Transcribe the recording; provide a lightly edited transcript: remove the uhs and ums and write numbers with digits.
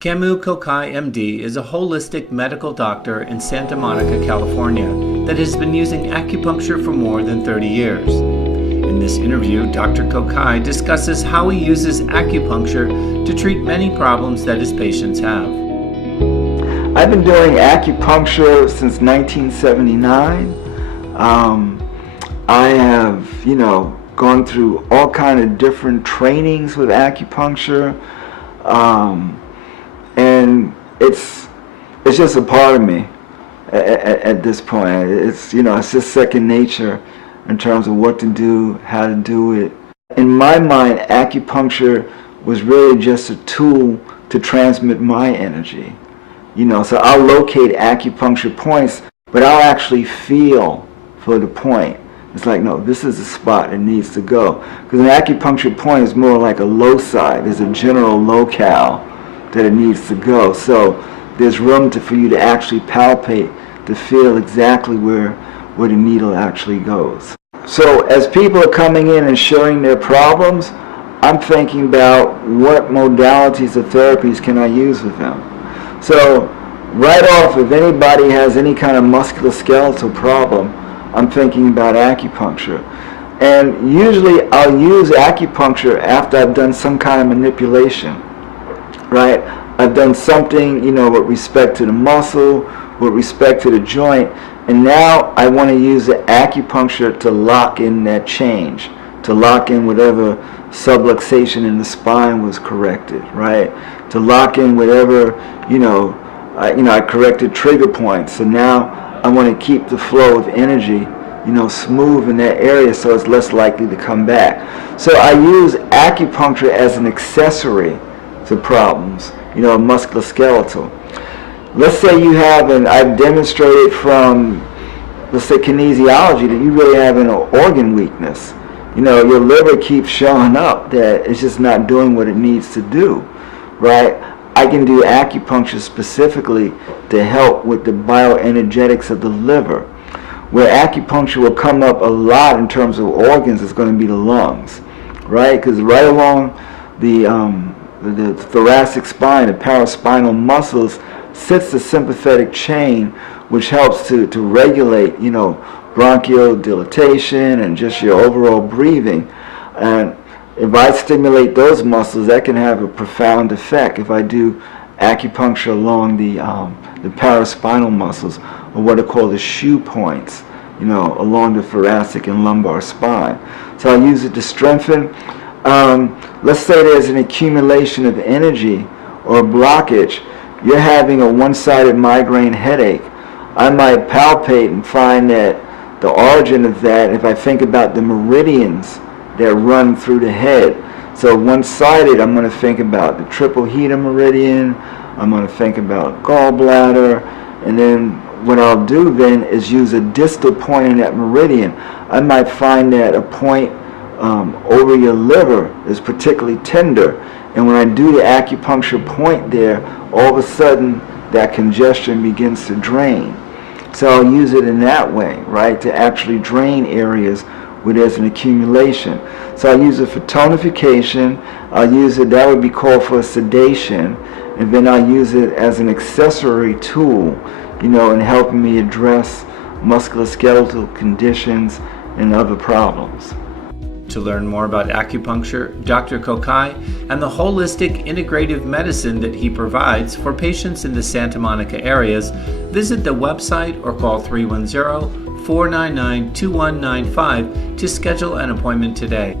Kamau Kokayi, MD, is a holistic medical doctor in Santa Monica, California, that has been using acupuncture for more than 30 years. In this interview, Dr. Kokayi discusses how he uses acupuncture to treat many problems that his patients have. I've been doing acupuncture since 1979. I have, gone through all kind of different trainings with acupuncture. And it's just a part of me at this point. It's just second nature in terms of what to do, how to do it. In my mind, acupuncture was really just a tool to transmit my energy. So I'll locate acupuncture points, but I'll actually feel for the point. It's like, no, this is the spot it needs to go. Because an acupuncture point is more like a loci. There's a general locale that it needs to go. So there's room for you to actually palpate, to feel exactly where the needle actually goes. So as people are coming in and sharing their problems, I'm thinking about what modalities of therapies can I use with them. So right off, if anybody has any kind of musculoskeletal problem, I'm thinking about acupuncture. And usually I'll use acupuncture after I've done some kind of manipulation. Right? I've done something, with respect to the muscle, with respect to the joint, and now I want to use the acupuncture to lock in that change, to lock in whatever subluxation in the spine was corrected, right? To lock in whatever, I corrected trigger points. So now I want to keep the flow of energy, smooth in that area so it's less likely to come back. So I use acupuncture as an accessory to problems, musculoskeletal. Let's say you have, and I've demonstrated from, let's say, kinesiology, that you really have an organ weakness. Your liver keeps showing up that it's just not doing what it needs to do, right? I can do acupuncture specifically to help with the bioenergetics of the liver. Where acupuncture will come up a lot in terms of organs is going to be the lungs, right? Because right along the thoracic spine, the paraspinal muscles, sits the sympathetic chain, which helps to regulate, bronchial dilatation and just your overall breathing. And if I stimulate those muscles, that can have a profound effect if I do acupuncture along the paraspinal muscles, or what are called the shoe points, along the thoracic and lumbar spine. So I use it to strengthen. Let's say there's an accumulation of energy or blockage. You're having a one-sided migraine headache. I might palpate and find that the origin of that, if I think about the meridians that run through the head. So one-sided, I'm going to think about the triple heta meridian. I'm going to think about gallbladder. And then what I'll do then is use a distal point in that meridian. I might find that a point over your liver is particularly tender, and when I do the acupuncture point there, all of a sudden that congestion begins to drain. So I'll use it in that way, right, to actually drain areas where there's an accumulation. So I'll use it for tonification. I'll use it, that would be called for a sedation, and then I'll use it as an accessory tool, in helping me address musculoskeletal conditions and other problems. To learn more about acupuncture, Dr. Kokayi, and the holistic integrative medicine that he provides for patients in the Santa Monica areas, visit the website or call 310-499-2195 to schedule an appointment today.